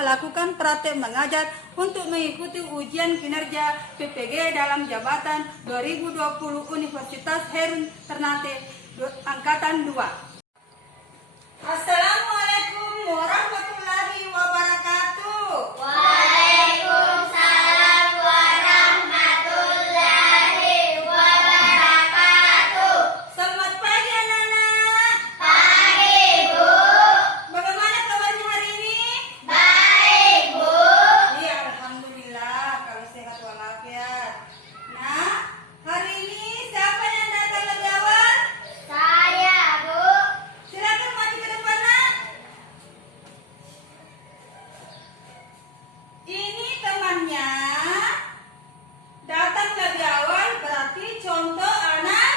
melakukan praktek mengajar untuk mengikuti ujian kinerja PPG dalam jabatan 2020 Universitas Herun Ternate Angkatan 2. Assalamualaikum warahmatullahi wabarakatuh. Waalaikumsalam warahmatullahi wabarakatuh. Selamat pagi anak-anak. Pagi, Bu. Bagaimana kabarnya hari ini? Baik, Bu. Iya, alhamdulillah kalau sehat walafiat. Nah, hari ini siapa yang datang lebih awal? Saya, Bu. Silakan maju ke depan, Nak. Ini temannya datang lebih awal berarti contoh anak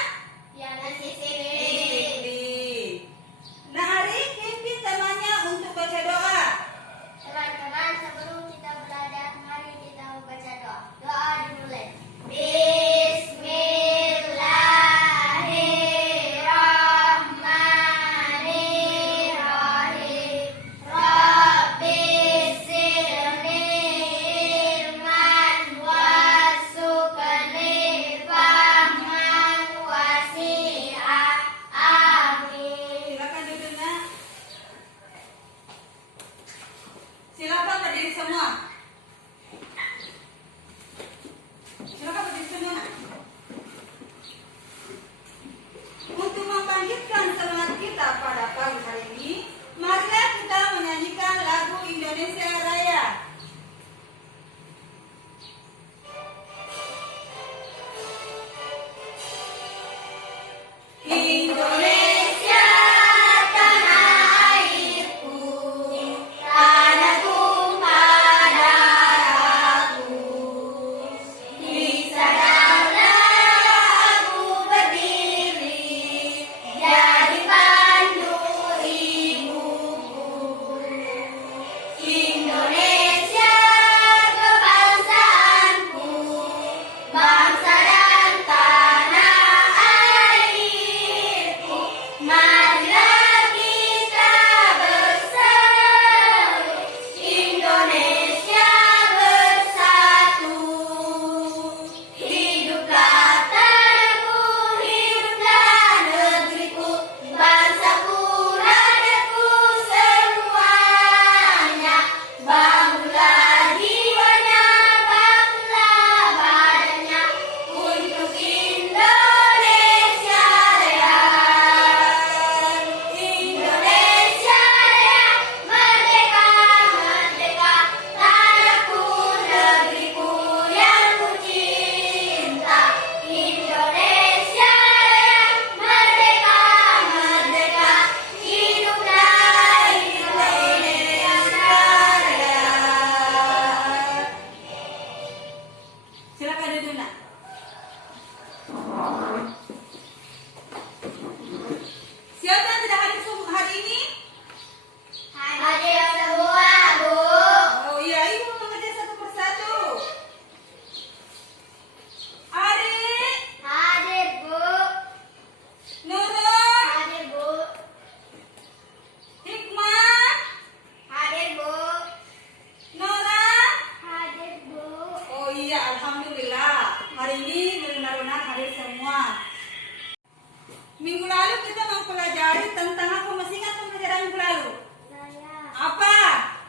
Yana Sisi. disiplin. Nah, hari pimpin temannya untuk baca doa. Teman-teman, sebelum kita belajar, mari kita membaca doa. Doa dimulai. Bismillahirrahmanirrahim. Rabbi sirni ilman warzuqni fahman wasi'a. Amin. Silakan duduk, Nak. Silakan berdiri semua. Silakan berdiri semua, Nak. Untuk membangkitkan semangat kita pada pagi hari ini, marilah kita menyanyikan lagu Indonesia Raya. Indonesia tanah airku, tanah tumpah darahku. Di sanalah aku berdiri, jadi pandu ibuku. Indonesia kebangsaanku, bangsa dan tanah airku. Marilah kita bersatu, Indonesia bersatu. Hiduplah tanahku, hiduplah negeriku, bangsaku, rakyatku semuanya. Bangunlah jiwanya, bangunlah badannya, untuk Indonesia Raya. Indonesia Raya, merdeka, merdeka, tanahku, negeriku yang ku cinta. Indonesia Raya, merdeka, merdeka, hiduplah Indonesia Raya. Silakan duduk, Nak. Siapa yang tidak hadir hari ini? Hadir semua, Bu. Oh iya, Ibu mengerjakan satu persatu. Arik, Hadir, Bu. Nurul, Hadir, Bu. Hikmah, Hadir, Bu. Nora. Hadir, Bu. Oh iya, alhamdulillah. Hari ini benar-benar hadir semua. Minggu lalu kita mempelajari tentang apa? Masih ingat pembelajaran minggu lalu? Saya Apa?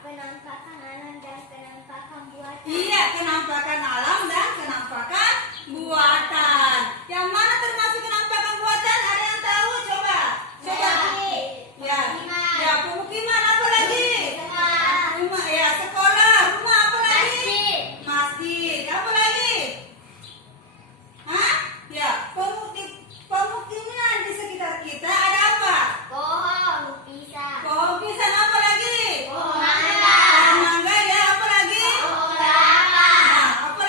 penampakan alam dan penampakan buatan. Iya, kenampakan alam dan kenampakan buatan. Yang mana termasuk kenampakan buatan? Ada yang tahu? Coba. Coba. Ya. Ya, pemukiman apa lagi? Rumah, ya, sekolah. Rumah apa lagi? Masjid. Apa lagi? Hah? Ya, pemukiman di sekitar kita ada apa? Pohon pisang. Pohon pisang, apa lagi? Pohon Pohon mangga. mangga, ya, apa lagi? Pohon kelapa. Nah, apa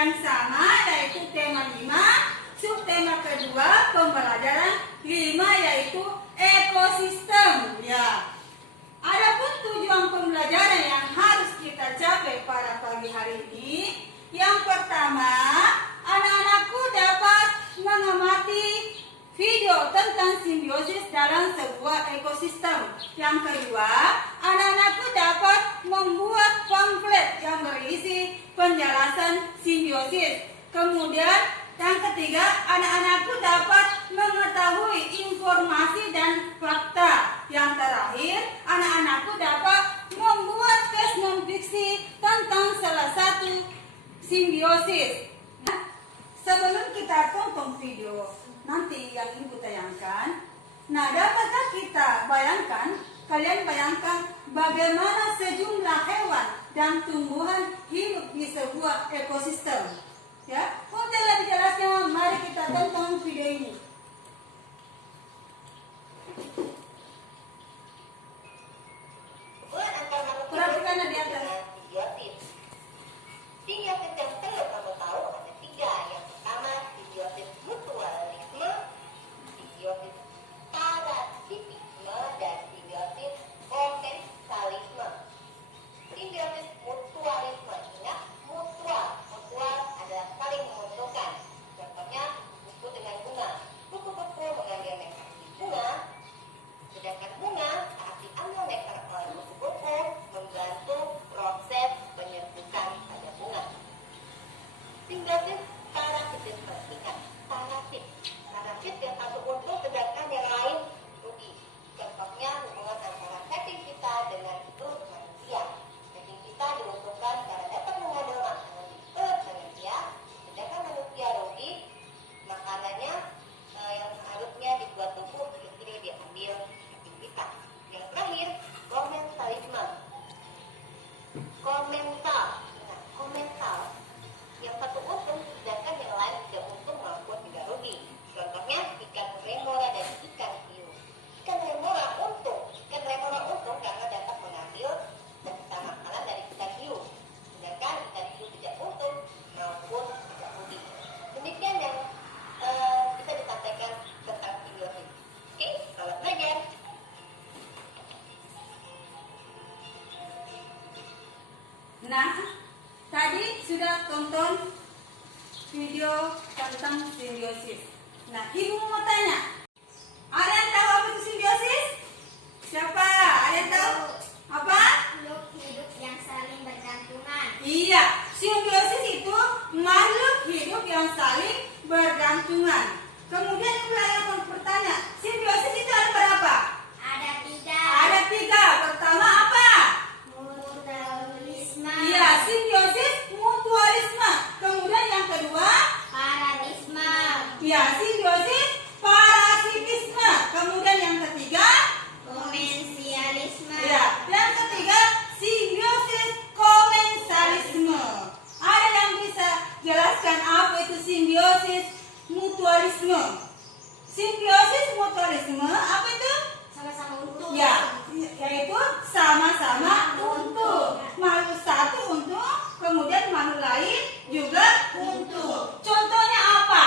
yang sama, yaitu tema 5. Subtema kedua pembelajaran 5 yaitu ekosistem. Ya. Adapun tujuan pembelajaran yang harus kita capai pada pagi hari ini, yang pertama, anak-anakku dapat mengamati video tentang simbiosis dalam sebuah ekosistem. Yang kedua, anak-anakku dapat membuat pamflet yang berisi penjelasan simbiosis. Kemudian yang ketiga, anak-anakku dapat mengetahui informasi dan fakta. Yang terakhir, anak-anakku dapat membuat tes non-fiksi tentang salah satu simbiosis. Nah, sebelum kita tonton video nanti yang ibu tayangkan, nah dapatkah kita bayangkan, kalian bayangkan bagaimana sejumlah hewan dan tumbuhan hidup di sebuah ekosistem? Ya, untuk lebih jelasnya, mari kita tonton video ini. Perhatikan di atas. Simbiosis yang perlu kamu tahu ada 3. Yang pertama, simbiosis mutualisme, simbiosis parasitisme, dan simbiosis komensalisme. Simbiosis mutualisme, ingat mutual. Mutual adalah saling menguntungkan. Contohnya kupu dengan bunga. Kupu-kupu mengambil nektar di bunga, sedangkan bunga saat diambil nektar oleh kupu-kupu membantu proses penyerbukan pada bunga. Simbiosis parasitisme, ingat parasit. Parasit yang satu untung sedangkan yang lain rugi. Contohnya hubungan antara setting kita dengan perut manusia. Setting kita diuntungkan karena dapat mengandung makanan di perut manusia, sedangkan manusia rugi makanannya yang seharusnya dibuat tubuh justru diambil setting kita. Yang terakhir, komensalisme. Komensal, ingat komensal. Yang satu untung sedangkan yang lain tidak untung maupun tidak rugi. Contohnya ikan remora dan ikan hiu. Ikan remora untung. Ikan remora untung karena dapat mengambil sisa makanan dari ikan hiu. Sedangkan ikan hiu tidak untung maupun tidak rugi. Demikian yang bisa disampaikan tentang simbiosis. Oke, selamat belajar. Nah, tadi sudah tonton video tentang simbiosis. Nah, ibu mau tanya, ada yang tahu apa itu simbiosis? Siapa? Ada yang tahu? Apa? Makhluk hidup yang saling bergantungan. Iya, simbiosis itu makhluk hidup yang saling bergantungan. Kemudian ibu akan bertanya, simbiosis itu ada berapa? Ada 3. Ada 3. Pertama apa? Mutualisme. Iya, simbiosis mutualisme. Kemudian yang kedua, Parasitisme. ya simbiosis parasitisme. Kemudian yang ketiga, Komensialisme. ya yang ketiga simbiosis komensalisme. Ada yang bisa jelaskan apa itu simbiosis mutualisme? Simbiosis mutualisme apa itu? Sama-sama untung. Ya, yaitu sama-sama untung. Makhluk satu untung, kemudian makhluk lain juga untung. Contohnya apa?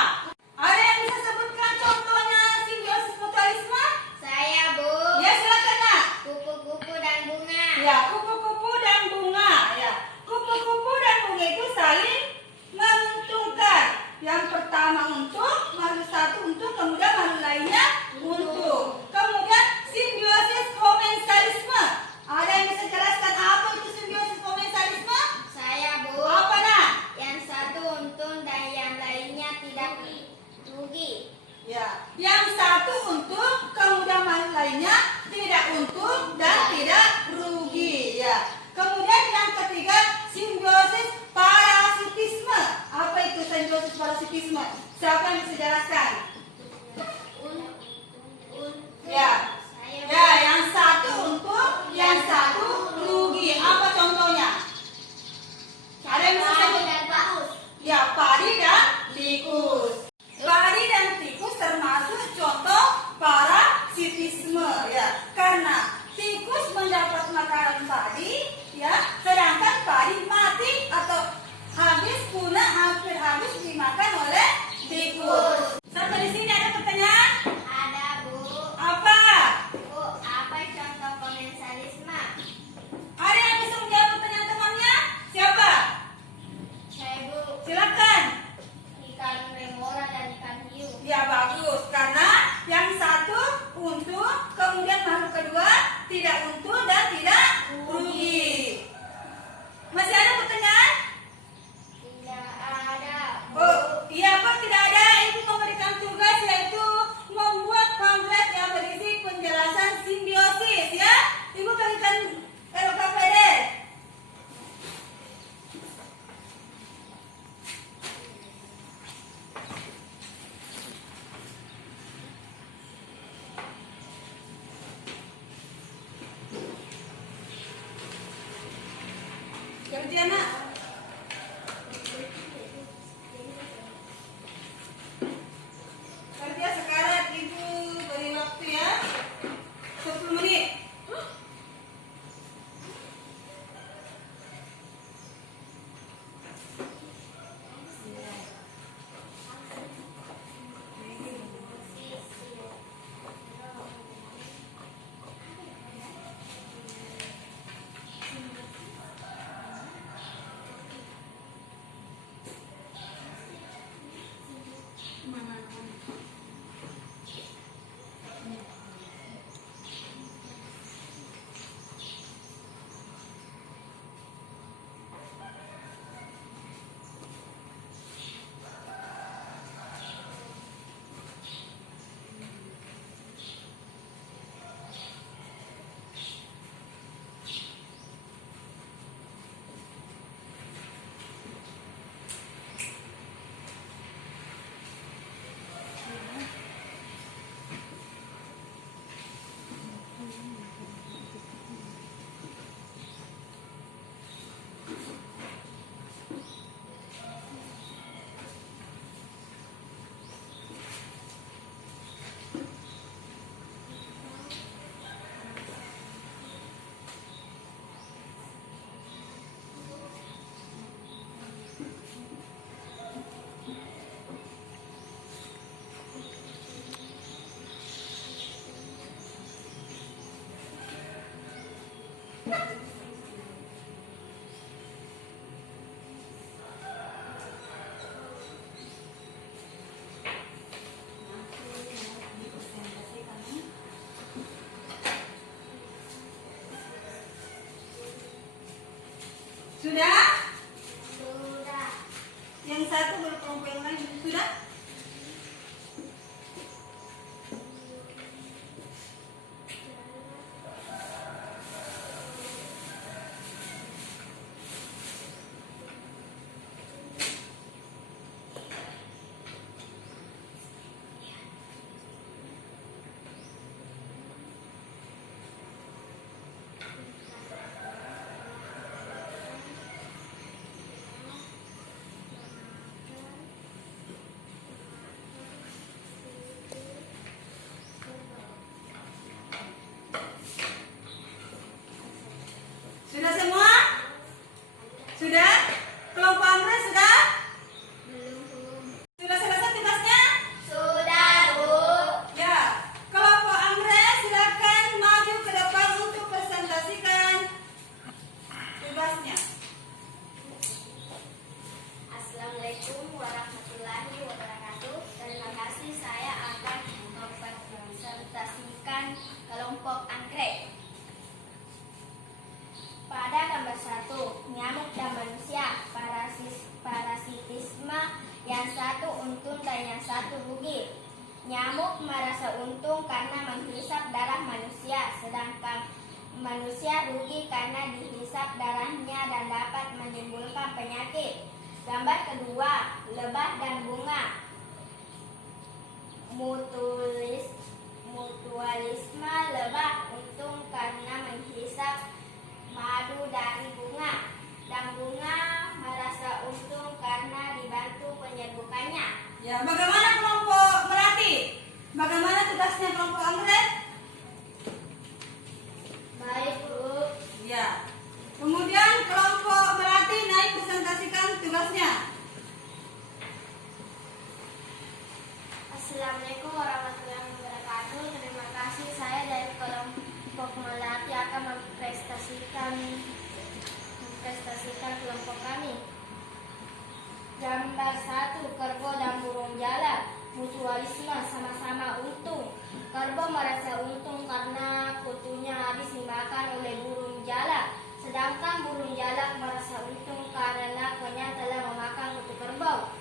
Ada yang bisa sebutkan contohnya simbiosis mutualisme? Saya, Bu. Ya, silakan Nak. Kupu-kupu dan bunga. Ya, kupu-kupu dan bunga. Ya, kupu-kupu dan bunga itu saling menguntungkan. Yang pertama untung, makhluk satu untung, kemudian makhluk lainnya untung. Kemudian simbiosis komensalisme. Ada yang bisa jelaskan apa itu simbiosis komensalisme? Saya, Bu. Apa Nak? Yang satu untung dan yang lainnya tidak rugi. Ya, yang satu untung, kemudian makhluk lainnya tidak untung dan tidak rugi. Ya. Kemudian yang ketiga simbiosis parasitisme. Apa itu simbiosis parasitisme? Siapa yang bisa jelaskan? Ya. Saya, Bu. Ya, yang satu untung, yang satu rugi. Apa contohnya? Ada yang bisa Padi sebut? dan paus. Ya, padi dan tikus. Padi dan tikus termasuk contoh parasitisme ya. Karena tikus mendapat makanan padi ya, sedangkan padi mati atau habis punah Sudah? Sudah. Yang satu berkelompok yang lain sudah? Sudah semua? Sudah? Kelompok Amre sudah? Belum. Sudah selesai tugasnya? Sudah, Bu. Ya. Kelompok Amre silakan maju ke depan untuk presentasikan tugasnya. Assalamualaikum warahmatullahi wabarakatuh. Terima kasih, saya akan mempresentasikan kelompok anggrek. Pada gambar 1, nyamuk dan manusia, parasitisme, yang satu untung dan yang satu rugi. Nyamuk merasa untung karena menghisap darah manusia, sedangkan manusia rugi karena dihisap darahnya dan dapat menimbulkan penyakit. Gambar kedua, lebah dan bunga. Mutualisme, lebah untung karena menghisap madu dari bunga, dan bunga merasa untung karena dibantu penyerbukannya. Ya, bagaimana kelompok Melati? Bagaimana tugasnya kelompok Amre? Baik, Bu. Ya. Kemudian kelompok Melati naik presentasikan tugasnya. Assalamualaikum warahmatullahi wabarakatuh. Terima kasih, saya dari kelompok Melati akan mempresentasikan kelompok kami. Gambar 1, kerbau dan burung jalak. Mutualisme, sama-sama untung. Kerbau merasa untung karena kutunya habis dimakan oleh burung jalak, sedangkan burung jalak merasa untung karena kuenya telah memakan kutu kerbau.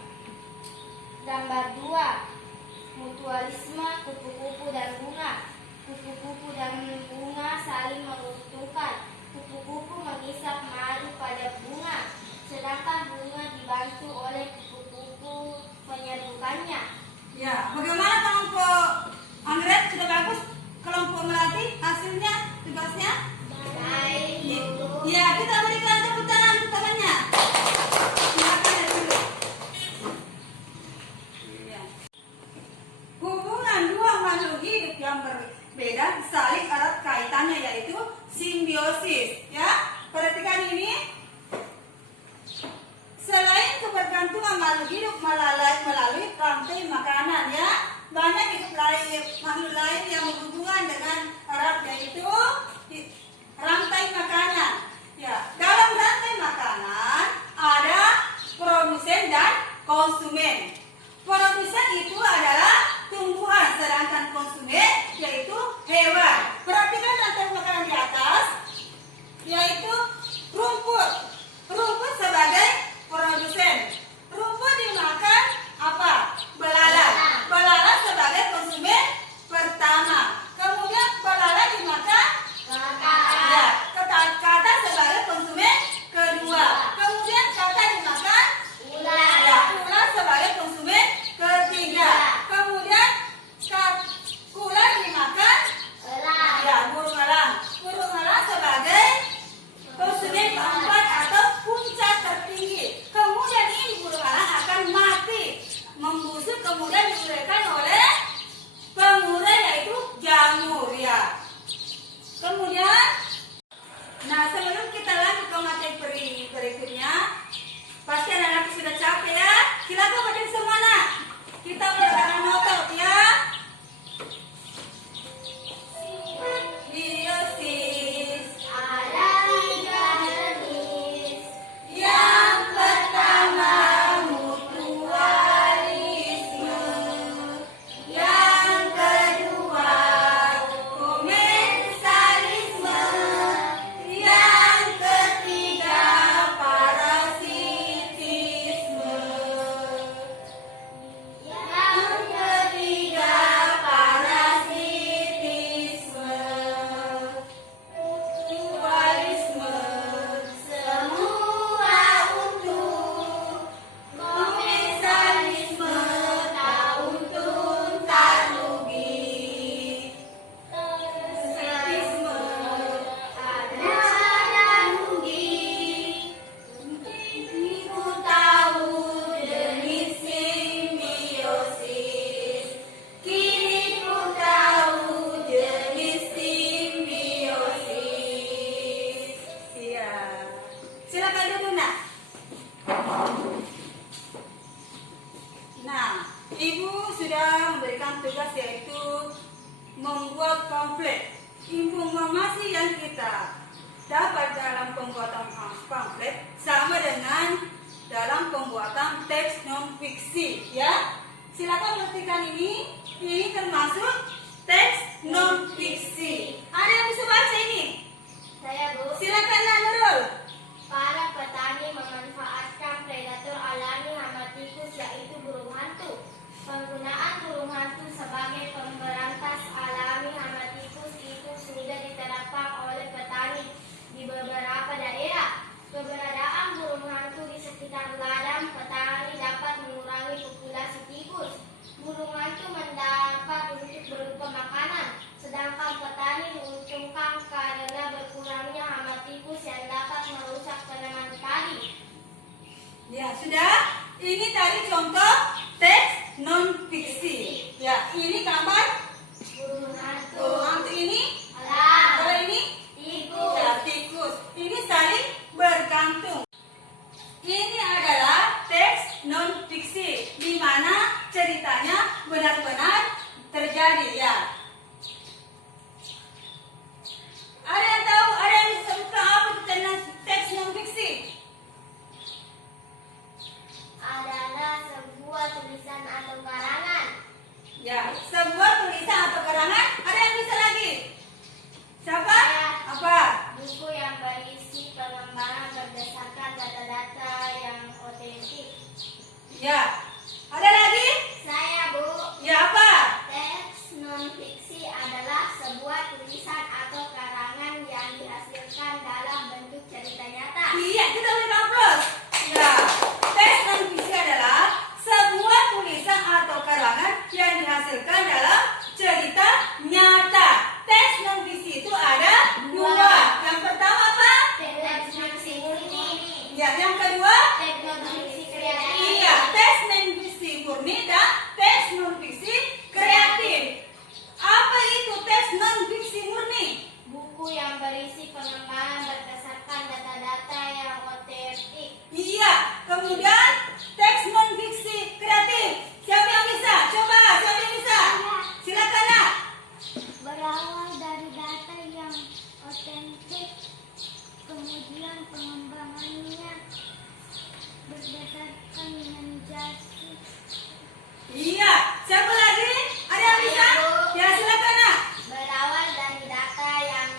Gambar 2, mutualisme, kupu-kupu dan bunga. Kupu-kupu dan bunga saling menguntungkan. Kupu-kupu menghisap madu pada bunga, sedangkan bunga dibantu oleh kupu-kupu penyerbukannya. Ya, bagaimana kelompok Anggrek? Sudah bagus kelompok Melati hasilnya tugasnya? Baik, Bu. Ya, kita berikan tepuk tangan untuk temannya. Silakan ya dulu. Ya. Hubungan dua makhluk hidup yang berbeda saling erat kaitannya, yaitu simbiosis. Ya, perhatikan ini. Selain kebergantungan makhluk hidup melalui rantai makanan, ya, banyak hidup lain, makhluk lain yang berhubungan dengan erat, yaitu rantai makanan. Ya, dalam rantai makanan ada produsen dan konsumen. Produsen itu adalah tumbuhan, sedangkan konsumen yaitu hewan. Perhatikan rantai makanan di atas, yaitu rumput. Rumput sebagai produsen. Rumput dimakan apa? Belalang. Belalang sebagai konsumen pertama. Kemudian belalang dimakan ya, kata sebagai konsumen kedua. Kemudian kata dimakan Ular. ya, ular sebagai konsumen Ibu sudah memberikan tugas yaitu membuat pamflet informasi yang kita dapat dalam pembuatan pamflet sama dengan dalam pembuatan teks non fiksi, ya. Silakan perhatikan ini termasuk teks non fiksi. Ada yang bisa baca ini? Saya, Bu. Silakan Nurul. Para petani memanfaatkan predator alami hama tikus yaitu burung hantu. Penggunaan burung hantu sebagai pemberantas alami hama tikus itu sudah diterapkan oleh petani di beberapa daerah. Keberadaan burung hantu di sekitar ladang petani dapat mengurangi populasi tikus. Burung hantu mendapat untuk berupa makanan, sedangkan petani diuntungkan karena berkurangnya hama tikus yang dapat merusak tanaman padi. Ya, sudah. Ini tadi contoh teks non fiksi. Ya, ini gambar Burung hantu. burung hantu ini. Alam. Kalau ini Tikus. ya, tikus. Ini saling bergantung. Ini adalah teks non fiksi di mana ceritanya benar-benar terjadi, ya. Ada yang tahu? Ada yang bisa sebutkan apa itu teks non fiksi? Adalah sebuah tulisan atau karangan. Ya, sebuah tulisan atau karangan. Ada yang bisa lagi? Siapa? Apa? Buku yang berisi pengembangan berdasarkan data-data yang otentik. Ya. Ada lagi? Saya, Bu. Ya, apa? Teks non-fiksi adalah sebuah tulisan atau karangan yang dihasilkan dalam bentuk cerita nyata. Iya, kita beri aplaus. Ya, teks non fiksi adalah sebuah tulisan atau karangan yang dihasilkan dalam cerita nyata. Teks non fiksi itu ada dua. Yang pertama apa? Teks non-fiksi murni. Ya, yang kedua? Teks non-fiksi kreatif. Iya, teks non fiksi murni dan teks non fiksi kreatif. Apa itu teks non fiksi murni? Buku yang berisi pengembangan berdasarkan data-data yang otentik. Iya, kemudian teks non fiksi kreatif. Siapa yang bisa? Coba, siapa yang bisa? Silakan, Nak. Berawal dari data yang otentik, kemudian pengembangannya berdasarkan menjadi. Iya, siapa lagi? Ada yang bisa? Ya, silakan, Nak. Berawal dari data yang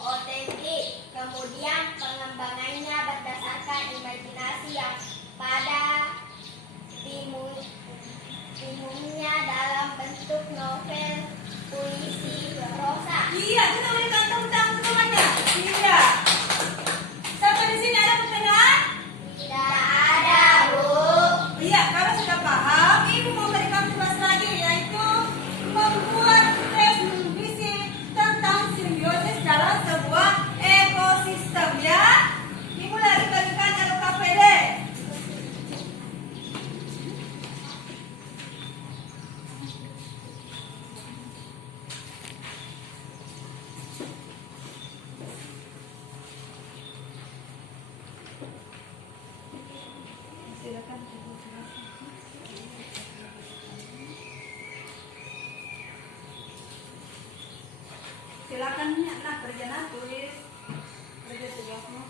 otentik, kemudian pengembangannya berdasarkan imajinasi yang pada umumnya dalam bentuk novel, puisi, prosa. Iya, kita berikan tepuk tangan untuk temannya. Iya. Sampai di sini ada pertanyaan? Tidak ada, Bu. Iya, kalau sudah paham, Ibu mau berikan tugas lagi, yaitu membuat teks non-fiksi tentang simbiosis dalam sebuah ekosistem, ya. Ibu lagi berikan LKPD. Silakan. Silakan, Nak, kerjaan tulis kerja tugasmu.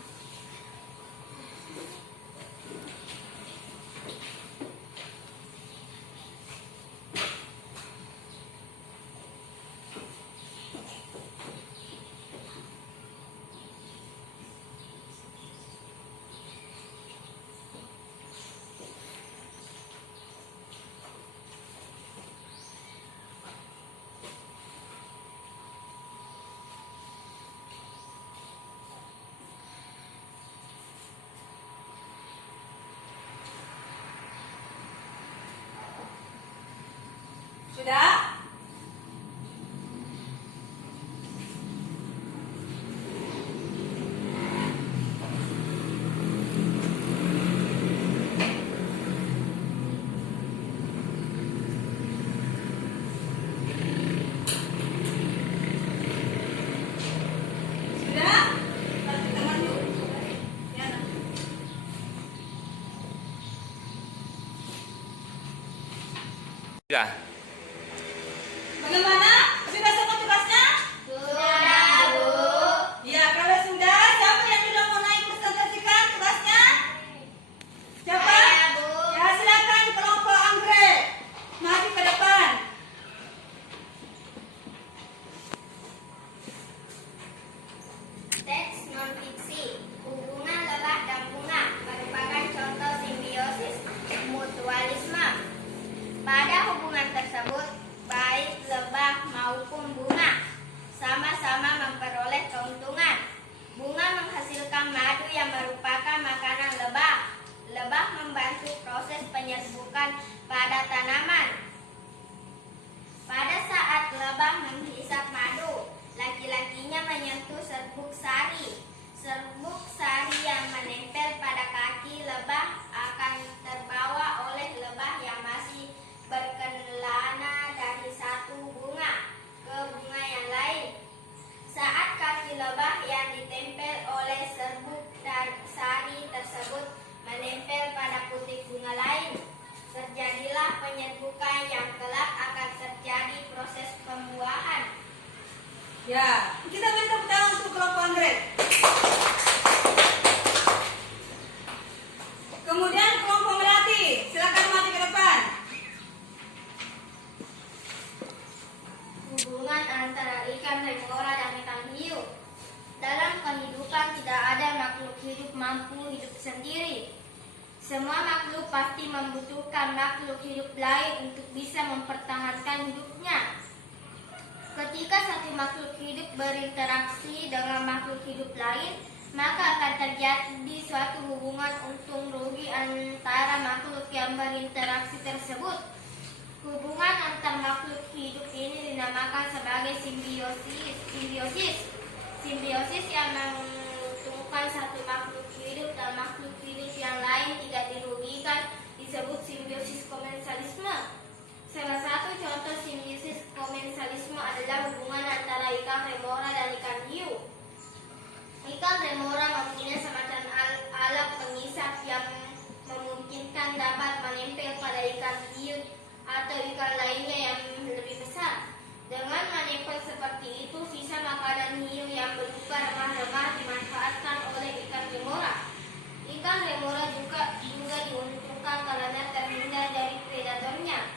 Ya. Bagaimana? Sudah semua tugasnya? Sudah, Bu. Ya, kalau sudah, siapa yang sudah mau naik presentasikan tugasnya? Siapa? Saya, Bu. Ya, silakan kelompok anggrek. Maju ke depan. Teks non-fiksi. Hubungan lebah dan bunga merupakan contoh simbiosis mutualisme. Pada hubungan tersebut, baik lebah maupun bunga sama-sama memperoleh keuntungan. Bunga menghasilkan madu yang merupakan makanan lebah. Lebah membantu proses penyerbukan pada tanaman. Pada saat lebah menghisap madu, laki-lakinya menyentuh serbuk sari. Serbuk sari yang menempel pada kaki lebah akan terbawa oleh lebah yang masih berkelana dari satu bunga ke bunga yang lain. Saat kaki lebah yang ditempel oleh serbuk sari tersebut menempel pada putik bunga lain, terjadilah penyerbukan yang kelak akan terjadi proses pembuahan. Ya, kita beri tepuk tangan untuk kelompok anggrek. Kemudian kelompok melati, silakan maju ke depan. Hubungan antara ikan remora dan ikan hiu. Dalam kehidupan tidak ada makhluk hidup mampu hidup sendiri. Semua makhluk pasti membutuhkan makhluk hidup lain untuk bisa mempertahankan hidupnya. Ketika satu makhluk hidup berinteraksi dengan makhluk hidup lain, maka akan terjadi suatu hubungan untung rugi antara makhluk yang berinteraksi tersebut. Hubungan antar makhluk hidup ini dinamakan sebagai simbiosis. Simbiosis yang menguntungkan satu makhluk hidup dan makhluk hidup yang lain tidak dirugikan disebut simbiosis komensalisme. Salah satu contoh simbiosis komensalisme adalah hubungan antara ikan remora dan ikan hiu. Ikan remora mempunyai semacam alat pengisap yang memungkinkan dapat menempel pada ikan hiu atau ikan lainnya yang lebih besar. Dengan menempel seperti itu, sisa makanan hiu yang berupa remah-remah dimanfaatkan oleh ikan remora. Ikan remora juga diuntungkan karena terhindar dari predatornya.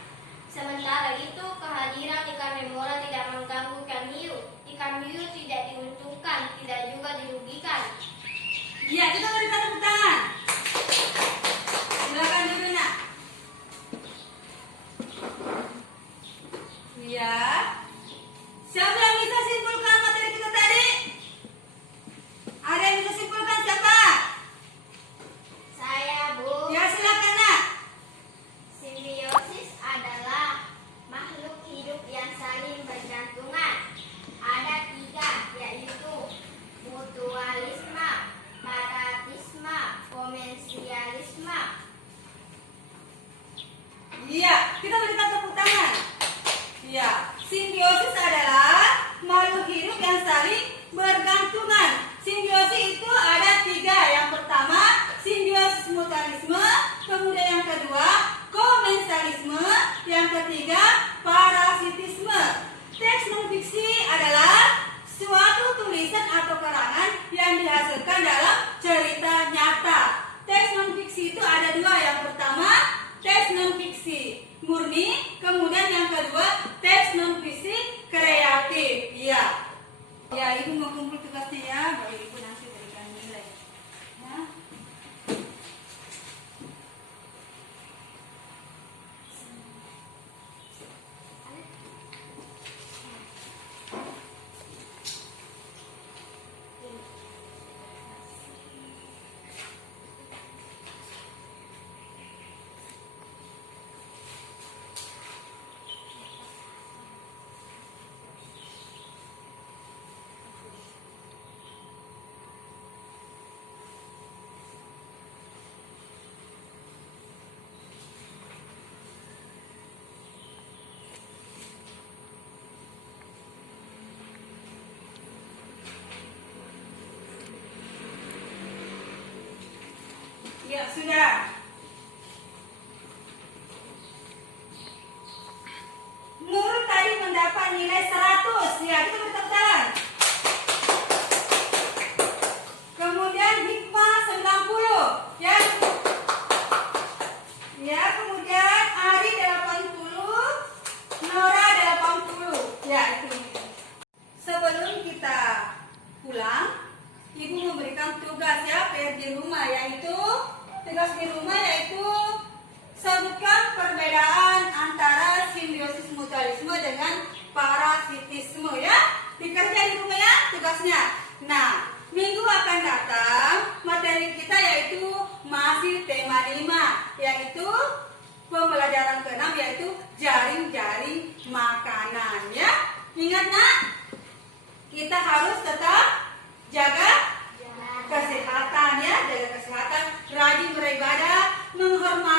Sementara itu, kehadiran ikan remora tidak mengganggu ikan hiu. Ikan hiu tidak diuntungkan, tidak juga dirugikan. Ya, kita berikan tepuk tangan. Silakan Jumina. Ya. Siapa yang bisa simpulkan materi kita tadi? Ada yang bisa simpulkan siapa? Saya, Bu. Ya, silakan nak. Simbiosis adalah makhluk hidup yang saling bergantungan. Ada 3, yaitu mutualisme, paratisme, komensialisme. Iya, kita berikan tepuk tangan. Iya, simbiosis adalah makhluk hidup yang saling bergantungan. Simbiosis itu ada 3. Yang pertama, simbiosis mutualisme. Kemudian yang kedua, komensalisme. Yang ketiga, parasitisme. Teks non-fiksi adalah suatu tulisan atau karangan yang dihasilkan dalam cerita nyata. Teks non-fiksi itu ada 2. Yang pertama, teks non-fiksi murni, kemudian yang kedua teks non-fiksi kreatif. Iya. Ya, Ibu mau kumpul tugasnya ya, baru Ibu nanti berikan nilai. Ya. Ya, sudah. yaitu pembelajaran ke-6 yaitu jaring-jaring makanan ya. Ingat nak, kita harus tetap jaga kesehatan ya, jaga kesehatan, rajin beribadah, menghormati